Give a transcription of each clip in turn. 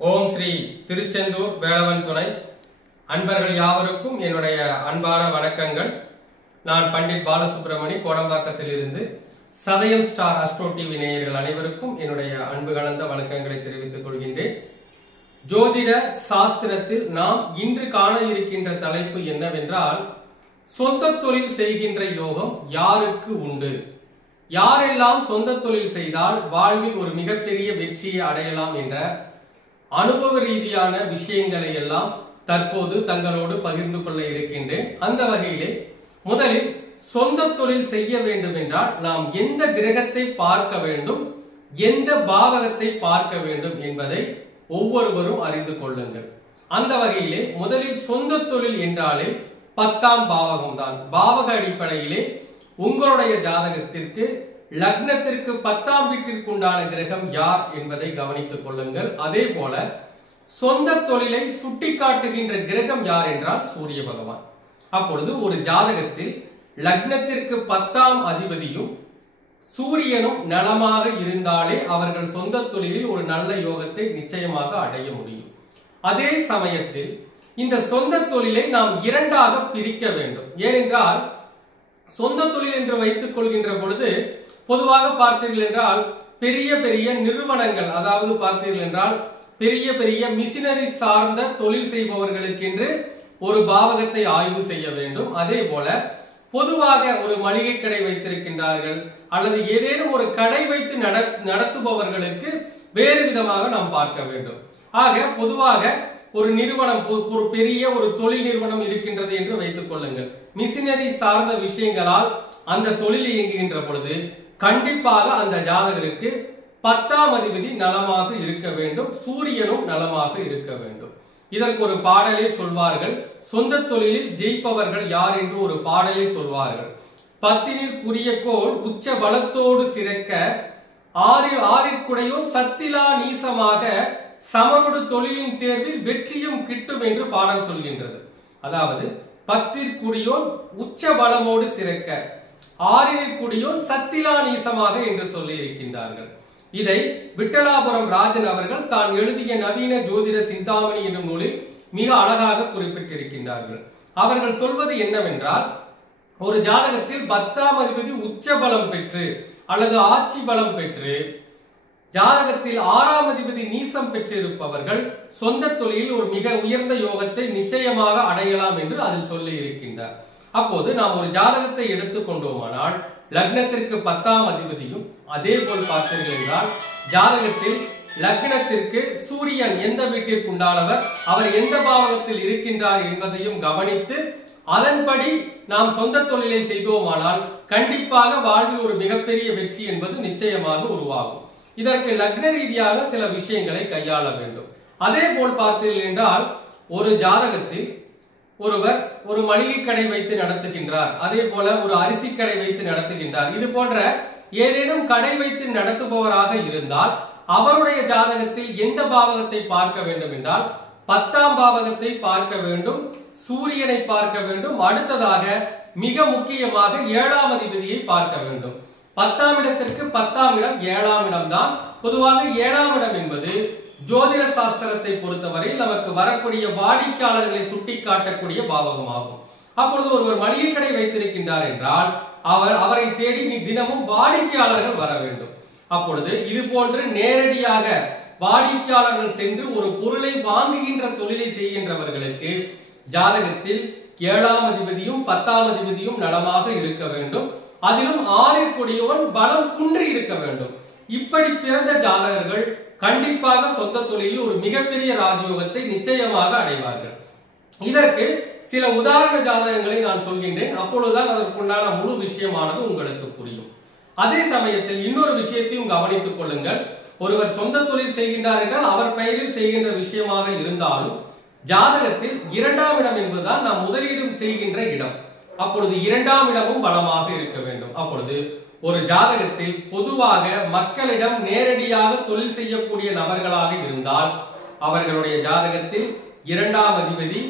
ஓம் ஸ்ரீ திருச்செந்தூர் வேலவன் துணை அன்பர்கள் யாவருக்கும் என்னுடைய அன்பான வணக்கங்கள். நான் பண்டிட் பாலசுப்ரமணி கோடம்பாக்கத்தில் இருந்து சதயம் ஸ்டார் அஸ்ட்ரோ டிவி நேயர்கள் அனைவருக்கும் என்னுடைய அன்பு கலந்த வணக்கங்களை தெரிவித்துக் கொள்கின்றேன். ஜோதிட சாஸ்திரத்தில் நாம் இன்று காண இருக்கின்ற தலைப்பு என்னவென்றால், சொந்த தொழில் செய்கின்ற யோகம் யாருக்கு உண்டு, யாரெல்லாம் சொந்த தொழில் செய்தால் வாழ்வில் ஒரு மிகப்பெரிய வெற்றியை அடையலாம் என்ற அனுபவ ரீதியான விஷயங்களை எல்லாம் தற்போது தங்களோடு பகிர்ந்து கொள்ள இருக்கின்றேன். அந்த வகையிலே முதலில் சொந்த தொழில் செய்ய வேண்டும் என்றால் நாம் எந்த கிரகத்தை பார்க்க வேண்டும், எந்த பாவகத்தை பார்க்க வேண்டும் என்பதை ஒவ்வொருவரும் அறிந்து கொள்ளுங்கள். அந்த வகையிலே முதலில் சொந்த தொழில் என்றாலே 10ஆம் பாவகம் தான். பாவக அடிப்படையிலே உங்களுடைய ஜாதகத்திற்கு லக்னத்திற்கு 10ஆம் வீட்டிற்கு உண்டான கிரகம் யார் என்பதை கவனித்துக் கொள்ளுங்கள். அதே போல சொந்த தொழிலை சுட்டி காட்டுகின்ற கிரகம் யார் என்றால் சூரிய பகவான். அப்பொழுது ஒரு ஜாதகத்தில் லக்னத்திற்கு 10ஆம் அதிபதியும் சூரியனும் நலமாக இருந்தாலே அவர்கள் சொந்த தொழிலில் ஒரு நல்ல யோகத்தை நிச்சயமாக அடைய முடியும். அதே சமயத்தில் இந்த சொந்த தொழிலை நாம் இரண்டாக பிரிக்க வேண்டும். ஏனென்றால் சொந்த தொழில் என்று வைத்துக் கொள்கின்ற பொழுது பொதுவாக பார்த்தீர்கள் என்றால் பெரிய பெரிய நிறுவனங்கள், அதாவது பார்த்தீர்கள் என்றால் பெரிய பெரிய மிஷினரி சார்ந்த தொழில் செய்பவர்களுக்கு என்று ஒரு பாவகத்தை ஆய்வு செய்ய வேண்டும். அதே போல பொதுவாக ஒரு மளிகை கடை வைத்திருக்கின்றார்கள் அல்லது ஏதேனும் ஒரு கடை வைத்து நடத்துபவர்களுக்கு வேறு விதமாக நாம் பார்க்க வேண்டும். ஆக பொதுவாக ஒரு நிறுவனம், ஒரு பெரிய ஒரு தொழில் நிறுவனம் இருக்கின்றது என்று வைத்துக் கொள்ளுங்கள். மிஷினரி சார்ந்த விஷயங்களால் அந்த தொழில் இயங்குகின்ற பொழுது கண்டிப்பாக அந்த ஜாதகருக்கு 10ஆம் அதிபதி நலமாக இருக்க வேண்டும், சூரியனும் நலமாக இருக்க வேண்டும். இதற்கு ஒரு பாடலே சொல்வார்கள், சொந்த தொழிலில் ஜெயிப்பவர்கள் யார் என்று ஒரு பாடலே சொல்வார்கள். பத்தினிற்குரிய கோள் உச்ச பலத்தோடு சிறக்க ஆறிற்குடையோன் சத்திலா நீசமாக சமனோடு தொழிலின் தேர்வில் வெற்றியும் கிட்டும் என்று பாடல் சொல்கின்றது. அதாவது பத்திற்குரியோன் உச்ச பலமோடு சிறக்க, ஆறிற்குடியோன் சத்திலா நீசமாக என்று சொல்லி இருக்கின்றார்கள். இதை விட்டலாபுரம் ராஜன் அவர்கள் தான் எழுதிய நவீன ஜோதிட சிந்தாமணி என்னும் நூலில் மிக அழகாக குறிப்பிட்டிருக்கின்றார்கள். அவர்கள் சொல்வது என்னவென்றால், ஒரு ஜாதகத்தில் 10ஆம் அதிபதி உச்ச பலம் பெற்று அல்லது ஆட்சி பலம் பெற்று ஜாதகத்தில் 6ஆம் அதிபதி நீசம் பெற்றிருப்பவர்கள் சொந்த தொழிலில் ஒரு மிக உயர்ந்த யோகத்தை நிச்சயமாக அடையலாம் என்று அதில் சொல்லி இருக்கின்றார். அப்போது நாம் ஒரு ஜாதகத்தை எடுத்துக்கொண்டோமானால் லக்னத்திற்கு 10ஆம் அதிபதியும், அதே போல் பார்த்தீர்கள் என்றால் ஜாதகத்தில் லக்னத்திற்கு சூரியன் எந்த வீட்டிற்கு உண்டானவர், அவர் எந்த பாவகத்தில் இருக்கின்றார் என்பதையும் கவனித்து அதன்படி நாம் சொந்த தொழிலை செய்தோமானால் கண்டிப்பாக வாழ்வில் ஒரு மிகப்பெரிய வெற்றி என்பது நிச்சயமாக உருவாகும். இதற்கு லக்ன ரீதியாக சில விஷயங்களை கையாள வேண்டும். அதே போல் பார்த்தீர்கள் என்றால் ஒரு ஜாதகத்தில் ஒருவர் ஒரு மளிகை கடை வைத்து நடத்துகின்றார், அதே போல ஒரு அரிசி கடை வைத்து நடத்துகின்றார். இது போன்ற ஏதேனும் கடை வைத்து நடத்துபவராக இருந்தால் அவருடைய ஜாதகத்தில் எந்த பாவகத்தை பார்க்க வேண்டும் என்றால் 10ஆம் பாவகத்தை பார்க்க வேண்டும், சூரியனை பார்க்க வேண்டும். அடுத்ததாக மிக முக்கியமாக 7ஆம் அதிபதியை பார்க்க வேண்டும். 10ஆம் இடத்திற்கு 10ஆம் இடம் 7ஆம் இடம் தான். பொதுவாக 7ஆம் இடம் என்பது ஜோதிட சாஸ்திரத்தை பொறுத்தவரையில் நமக்கு வரக்கூடிய வாடிக்கையாளர்களை சுட்டி காட்டக்கூடிய பாவகமாகும். அப்பொழுது ஒருவர் மளிகை கடை வைத்திருக்கின்றார் என்றால் அவரை தேடி தினமும் வாடிக்கையாளர்கள் வர வேண்டும். அப்பொழுது இது போன்று நேரடியாக வாடிக்கையாளர்கள் சென்று ஒரு பொருளை வாங்குகின்ற தொழிலை செய்கின்றவர்களுக்கு ஜாதகத்தில் 7ஆம் அதிபதியும் 10ஆம் அதிபதியும் நலமாக இருக்க வேண்டும். அதிலும் 6ற்குடையவன் பலம் குன்றி இருக்க வேண்டும். இப்படி பிறந்த ஜாதகர்கள் கண்டிப்பாக சொந்த தொழிலில் ஒரு மிகப்பெரிய ராஜயோகத்தை நிச்சயமாக அடைவார்கள். இதற்கு சில உதாரண ஜாதகங்களை நான் சொல்கின்றேன். அப்பொழுதுதான் அதற்குண்டான முழு விஷயமானது உங்களுக்கு புரியும். அதே சமயத்தில் இன்னொரு விஷயத்தையும் கவனித்துக் கொள்ளுங்கள். ஒருவர் சொந்த தொழில் செய்கின்றார் என்றால் அவர் பெயரில் செய்கின்ற விஷயமாக இருந்தாலும் ஜாதகத்தில் 2ஆம் இடம் என்பதுதான் நாம் முதலீடு செய்கின்ற இடம். அப்பொழுது 2ஆம் இடமும் பலமாக இருக்க வேண்டும். அப்பொழுது ஒரு ஜாதகத்தில் பொதுவாக மக்களிடம் நேரடியாக தொழில் செய்யக்கூடிய நபர்களாக இருந்தால் அவர்களுடைய ஜாதகத்தில் 2ஆம் அதிபதி,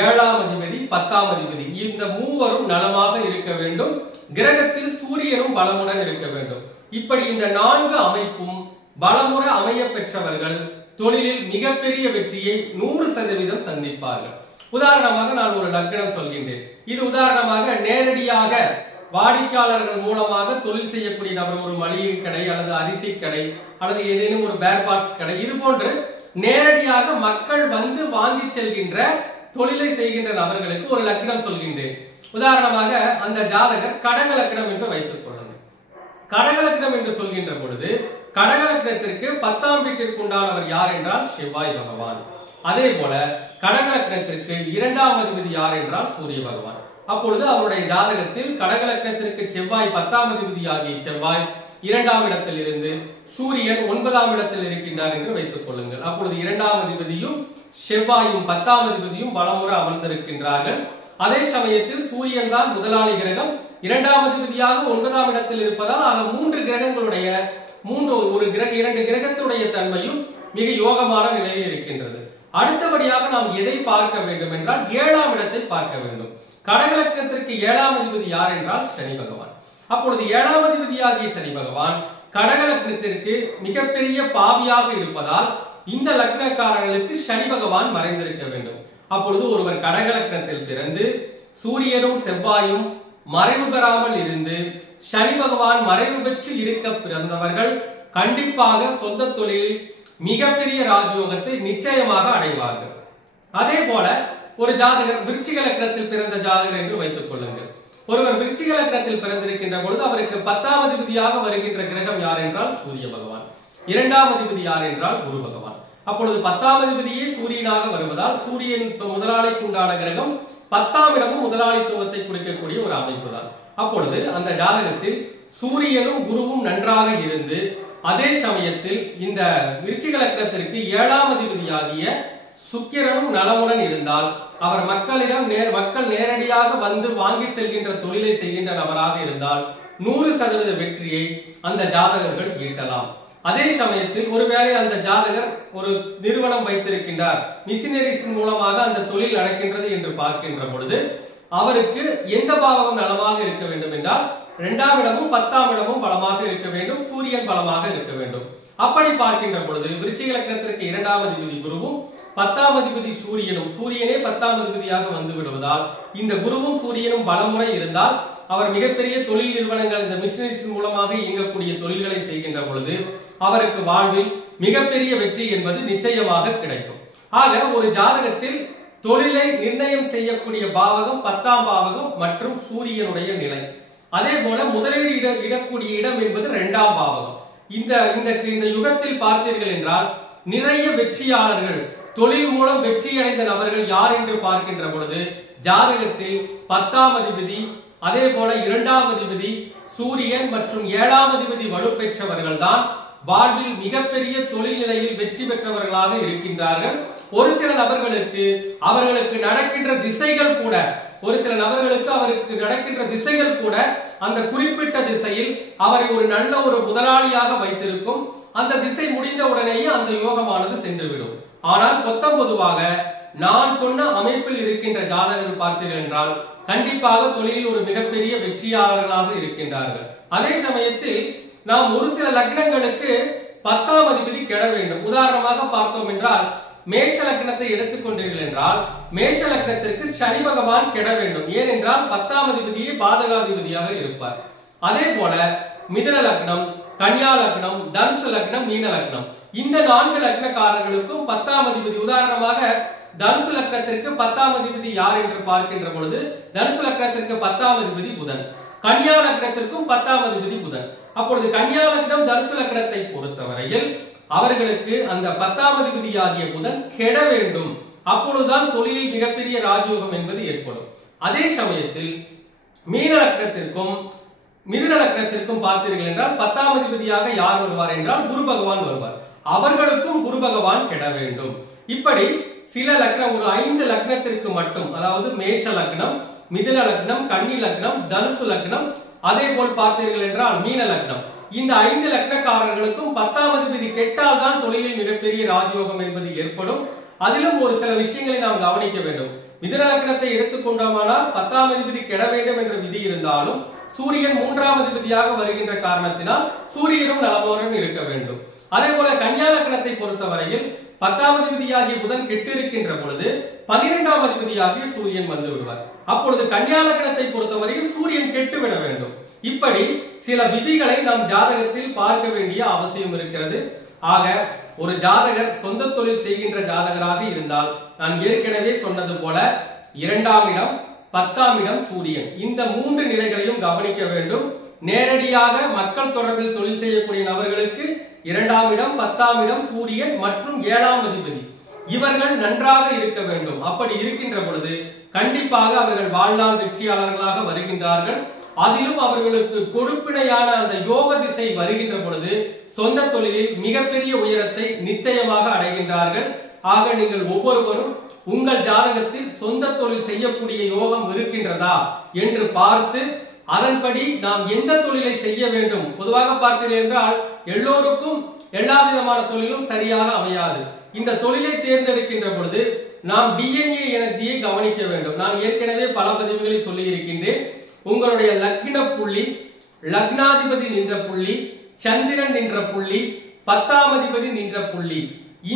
7ஆம் அதிபதி, 10ஆம் அதிபதி இந்த மூவரும் நலமாக இருக்க வேண்டும். கிரகத்தில் சூரியனும் பலமுடன் இருக்க வேண்டும். இப்படி இந்த 4 அமைப்பும் பலமுறை அமைய பெற்றவர்கள் தொழிலில் மிகப்பெரிய வெற்றியை 100% சந்திப்பார்கள். உதாரணமாக நான் ஒரு லக்னம் சொல்கின்றேன். இது உதாரணமாக நேரடியாக வாடிக்கையாளர்கள் மூலமாக தொழில் செய்யக்கூடிய நபர், ஒரு மளிகை கடை அல்லது அரிசி கடை அல்லது ஏதேனும் ஒரு பேர் பார்ட்ஸ் கடை, இது போன்று நேரடியாக மக்கள் வந்து வாங்கி செல்கின்ற தொழிலை செய்கின்ற நபர்களுக்கு ஒரு லக்னம் சொல்கின்றேன். உதாரணமாக அந்த ஜாதகர் கடக லக்னம் என்று வைத்துக் கொள்ளுங்கள். கடக லக்னம் என்று சொல்கின்ற பொழுது கடக லக்னத்திற்கு 10ஆம் வீட்டிற்கு உண்டானவர் யார் என்றால் செவ்வாய் பகவான். அதே போல கடக லக்னத்திற்கு 2ஆம் அதிபதி யார் என்றால் சூரிய பகவான். அப்பொழுது அவருடைய ஜாதகத்தில் கடக லக்னத்திற்கு செவ்வாய் 10ஆம் அதிபதியாகிய செவ்வாய் 2ஆம் இடத்தில் இருந்து சூரியன் 9ஆம் இடத்தில் இருக்கின்றார் என்று வைத்துக் கொள்ளுங்கள். அப்பொழுது 2ஆம் அதிபதியும் செவ்வாயும் 10ஆம் அதிபதியும் பலமுறை அமர்ந்திருக்கின்றார்கள். அதே சமயத்தில் சூரியன் தான் முதலாளி கிரகம், 2ஆம் அதிபதியாக 9ஆம் இடத்தில் இருப்பதால் ஆக 3 கிரகங்களுடைய இரண்டு கிரகத்துடைய தன்மையும் மிக யோகமான நிலையில் இருக்கின்றது. அடுத்தபடியாக நாம் எதை பார்க்க வேண்டும் என்றால் 7ஆம் இடத்தை பார்க்க வேண்டும். கடக லக்னத்திற்கு 7ஆம் அதிபதி யார் என்றால் சனி பகவான். அப்பொழுது 7ஆம் அதிபதியாகிய சனி பகவான் கடக லக்னத்திற்கு மிகப்பெரிய பாவியாக இருப்பதால் இந்த லக்னக்காரர்களுக்கு சனி பகவான் மறைந்திருக்க வேண்டும். அப்பொழுது ஒருவர் கடக லக்னத்தில் பிறந்து சூரியனும் செவ்வாயும் மறைவு பெறாமல் இருந்து சனி பகவான் மறைவு பெற்று இருக்க பிறந்தவர்கள் கண்டிப்பாக சொந்த தொழிலில் மிகப்பெரிய ராஜயோகத்தை நிச்சயமாக அடைவார்கள். அதே போல ஒரு ஜாதகர் விருச்சிக லக்னத்தில் பிறந்த ஜாதகர் என்று வைத்துக் கொள்ளுங்கள். ஒருவர் விருச்சிக லக்னத்தில் பிறந்திருக்கின்ற பொழுது அவருக்கு 10ஆம் அதிபதியாக வருகின்ற கிரகம் யார் என்றால் சூரிய பகவான். 2ஆம் அதிபதி யார் என்றால் குரு பகவான். அப்பொழுது 10ஆம் அதிபதியே சூரியனாக வருவதால் சூரியன் முதலாளிக்கு உண்டான கிரகம் 10ஆம் இடமும் முதலாளித்துவத்தை குறிக்கக்கூடிய ஒரு அமைப்பு தான். அப்பொழுது அந்த ஜாதகத்தில் சூரியனும் குருவும் நன்றாக இருந்து அதே சமயத்தில் இந்த விருச்சிக லக்னத்திற்கு 7ஆம் அதிபதியாகிய சுக்கிரனும் நலமுடன் இருந்தால் அவர் மக்கள் நேரடியாக வந்து வாங்கி செல்கின்ற தொழிலை செய்கின்ற நபராக இருந்தால் 100% வெற்றியை அந்த ஜாதகர்கள் ஈட்டலாம். அதே சமயத்தில் ஒருவேளை அந்த ஜாதகர் ஒரு நிறுவனம் வைத்திருக்கின்றார், மிஷினரிஸ் மூலமாக அந்த தொழில் நடக்கின்றது என்று பார்க்கின்ற பொழுது அவருக்கு எந்த பாவகம் நலமாக இருக்க வேண்டும் என்றால் 2ஆம் இடமும் 10ஆம் இடமும் பலமாக இருக்க வேண்டும், சூரியன் பலமாக இருக்க வேண்டும். அப்படி பார்க்கின்ற பொழுது விருச்சிக லக்னத்திற்கு 2ஆம் அதிபதி குருவும் 10ஆம் அதிபதி சூரியனே 10ஆம் அதிபதியாக வந்து விடுவதால் இந்த குருவும் சூரியனும் பலமுறை இருந்தால் அவர் மிகப்பெரிய தொழில் நிறுவனங்கள் இந்த மிஷினரிஸ் மூலமாக இயங்கக்கூடிய தொழில்களை செய்கின்ற பொழுது அவருக்கு வாழ்வில் மிகப்பெரிய வெற்றி என்பது நிச்சயமாக கிடைக்கும். ஆக ஒரு ஜாதகத்தில் தொழிலை நிர்ணயம் செய்யக்கூடிய பாவகம் 10ஆம் பாவகம் மற்றும் சூரியனுடைய நிலை. அதே போல முதலீடு இடக்கூடிய இடம் என்பது 2ஆம் பாவகம். இந்த யுகத்தில் பார்த்தீர்கள் என்றால் நிறைய வெற்றியாளர்கள், தொழில் மூலம் வெற்றியடைந்த நபர்கள் யார் என்று பார்க்கின்ற பொழுது ஜாதகத்தில் 10ஆம் அதிபதி, அதே போல 2ஆம் அதிபதி சூரியன் மற்றும் 7ஆம் அதிபதி வலுப்பெற்றவர்கள் தான் வாழ்வில் மிகப்பெரிய தொழில் நிலையில் வெற்றி பெற்றவர்களாக இருக்கின்றார்கள். ஒரு சில நபர்களுக்கு அவர்களுக்கு நடக்கின்ற திசைகள் கூட அந்த குறிப்பிட்ட திசையில் அவரை ஒரு நல்ல ஒரு முதலாளியாக வைத்திருக்கும். அந்த திசை முடிந்த உடனேயே அந்த யோகமானது சென்றுவிடும். ஆனால் பொதுவாக நான் சொன்ன அமைப்பில் இருக்கின்ற ஜாதகர்கள் பார்த்தீர்கள் என்றால் கண்டிப்பாக தொழிலில் ஒரு மிகப்பெரிய வெற்றியாளர்களாக இருக்கின்றார்கள். அதே சமயத்தில் நாம் ஒரு சில லக்னங்களுக்கு 10ஆம் அதிபதி கெட வேண்டும். உதாரணமாக பார்த்தோம் என்றால் மேஷ லக்னத்தை எடுத்துக்கொண்டீர்கள் என்றால் மேஷ லக்னத்திற்கு சனி பகவான் கெட வேண்டும். ஏனென்றால் 10ஆம் அதிபதியே பாதகாதிபதியாக இருப்பார். அதே போல மிதுன லக்னம், கன்னியா லக்னம், தனுசு லக்னம், மீன லக்னம், இந்த 4 லக்னக்காரர்களுக்கும் 10ஆம் அதிபதி, உதாரணமாக தனுசு லக்னத்திற்கு 10ஆம் அதிபதி யார் என்று பார்க்கின்ற பொழுது தனுசு லக்னத்திற்கு 10ஆம் அதிபதி புதன், கன்னியா லக்னத்திற்கும் 10ஆம் அதிபதி புதன். அப்பொழுது கன்னியா லக்னம் தனுசு லக்னத்தை பொறுத்தவரையில் அவர்களுக்கு அந்த 10ஆம் அதிபதியாகிய புதன் கெட வேண்டும். அப்பொழுதுதான் தொழிலில் மிகப்பெரிய ராஜயோகம் என்பது ஏற்படும். அதே சமயத்தில் மீன லக்னத்திற்கும் மிதுன லக்னத்திற்கும் பார்த்தீர்கள் என்றால் 10ஆம் அதிபதியாக யார் வருவார் என்றால் குரு பகவான் வருவார். அவர்களுக்கும் குரு பகவான் கெட வேண்டும். இப்படி சில லக்னம், ஒரு 5 லக்னத்திற்கு மட்டும், அதாவது மேஷ லக்னம், மிதுன லக்னம், கன்னி லக்னம், தனுசு லக்னம், அதே போல் பார்த்தீர்கள் என்றால் மீன லக்னம், இந்த 5 லக்னக்காரர்களுக்கும் 10ஆம் அதிபதி கெட்டால் தான் தொழிலில் மிகப்பெரிய ராஜயோகம் என்பது ஏற்படும். அதிலும் ஒரு சில விஷயங்களை நாம் கவனிக்க வேண்டும். மிதுன லக்னத்தை எடுத்துக்கொண்டோமானால் 10ஆம் அதிபதி கெட வேண்டும் என்ற விதி இருந்தாலும் சூரியன் 3ஆம் அதிபதியாக வருகின்ற காரணத்தினால் சூரியனும் நலமுடன் இருக்க வேண்டும். அதே போல கன்னியா லக்னத்தை பொறுத்தவரையில் 10ஆம் அதிபதியாகிய புதன் கெட்டு இருக்கின்ற பொழுது 12ஆம் அதிபதியாகிய சூரியன் வந்து விடுவார். அப்பொழுது கன்னியா லக்னத்தை பொறுத்தவரையில் சூரியன் கெட்டு விட வேண்டும். இப்படி சில விதிகளை நாம் ஜாதகத்தில் பார்க்க வேண்டிய அவசியம் இருக்கிறது. ஆக ஒரு ஜாதகர் சொந்த தொழில் செய்கின்ற ஜாதகராக இருந்தால் நான் ஏற்கனவே சொன்னது போல 2ஆம் இடம் 10ஆம் இடம் சூரியன் இந்த 3 நிலைகளையும் கவனிக்க வேண்டும். நேரடியாக மக்கள் தொடர்பில் தொழில் செய்யக்கூடிய நபர்களுக்கு 2ஆம் இடம் 10ஆம் இடம் சூரியன் மற்றும் 7ஆம் அதிபதி இவர்கள் நன்றாக இருக்க வேண்டும். அப்படி இருக்கின்ற பொழுது கண்டிப்பாக அவர்கள் வாழ்நாள் வெற்றியாளர்களாக வருகின்றார்கள். அதிலும் அவர்களுக்கு கொடுப்பினையான அந்த யோக திசை வருகின்ற பொழுது சொந்த தொழிலில் மிகப்பெரிய உயரத்தை நிச்சயமாக அடைகின்றார்கள். ஆக நீங்கள் ஒவ்வொருவரும் உங்கள் ஜாதகத்தில் சொந்த தொழில் செய்யக்கூடிய யோகம் இருக்கின்றதா என்று பார்த்து அதன்படி நாம் எந்த தொழிலை செய்ய வேண்டும். பொதுவாக பார்த்தீர்கள் என்றால் எல்லோருக்கும் எல்லா விதமான தொழிலும் சரியாக அமையாது. இந்த தொழிலை தேர்ந்தெடுக்கின்ற பொழுது நாம் டிஎன்ஏ எனர்ஜியை கவனிக்க வேண்டும். நான் ஏற்கனவே பல பதிவுகளில் சொல்லி இருக்கின்றேன். உங்களுடைய லக்ன புள்ளி, லக்னாதிபதி நின்ற புள்ளி, சந்திரன் நின்ற புள்ளி, 10ஆம் அதிபதி நின்ற புள்ளி,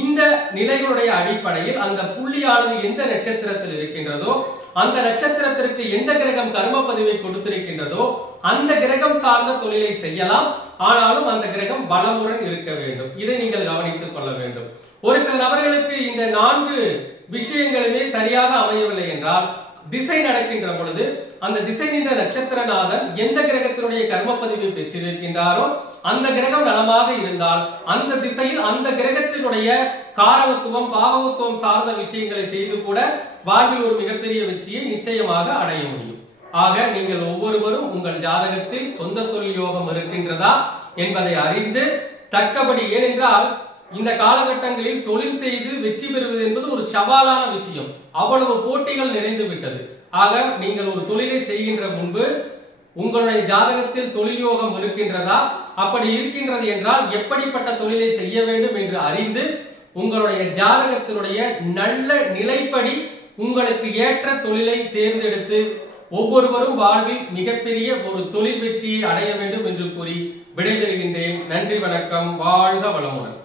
இந்த நிலைகளுடைய அடிப்படையில் அந்த புள்ளியானது எந்த நட்சத்திரத்தில் இருக்கின்றதோ அந்த நட்சத்திரத்திற்கு எந்த கிரகம் கர்ம பதிவை கொடுத்திருக்கின்றதோ அந்த கிரகம் சார்ந்த தொழிலை செய்யலாம். ஆனாலும் அந்த கிரகம் பலமுடன் இருக்க வேண்டும். இதை நீங்கள் கவனித்துக் கொள்ள வேண்டும். ஒரு சில நபர்களுக்கு இந்த 4 விஷயங்களுமே சரியாக அமையவில்லை என்றால் திசை நடக்கின்ற பொழுது அந்த திசை நின்ற நட்சத்திரநாதன் எந்த கிரகத்தினுடைய கர்ம பதிவை பெற்றிருக்கின்றாரோ அந்த கிரகம் நலமாக இருந்தால் அந்த திசையில் அந்த கிரகத்தினுடைய காரகத்துவம் பாவகத்துவம் சார்ந்த விஷயங்களை செய்து கூட வாழ்வில் ஒரு மிகப்பெரிய வெற்றியை நிச்சயமாக அடைய முடியும். ஆக நீங்கள் ஒவ்வொருவரும் உங்கள் ஜாதகத்தில் சொந்த தொழில் யோகம் இருக்கின்றதா என்பதை அறிந்து தக்கபடி, ஏனென்றால் இந்த காலகட்டங்களில் தொழில் செய்து வெற்றி பெறுவது என்பது ஒரு சவாலான விஷயம். அவ்வளவு போட்டிகள் நிறைந்து விட்டது. ஆக நீங்கள் ஒரு தொழிலை செய்கின்ற முன்பு உங்களுடைய ஜாதகத்தில் தொழில் யோகம் இருக்கின்றதா, அப்படி இருக்கின்றது என்றால் எப்படிப்பட்ட தொழிலை செய்ய வேண்டும் என்று அறிந்து உங்களுடைய ஜாதகத்தினுடைய நல்ல நிலைப்படி உங்களுக்கு ஏற்ற தொழிலை தேர்ந்தெடுத்து ஒவ்வொருவரும் வாழ்வில் மிகப்பெரிய ஒரு தொழில் வெற்றியை அடைய வேண்டும் என்று கூறி விடைபெறுகின்றேன். நன்றி, வணக்கம், வாழ்க வளமுடன்.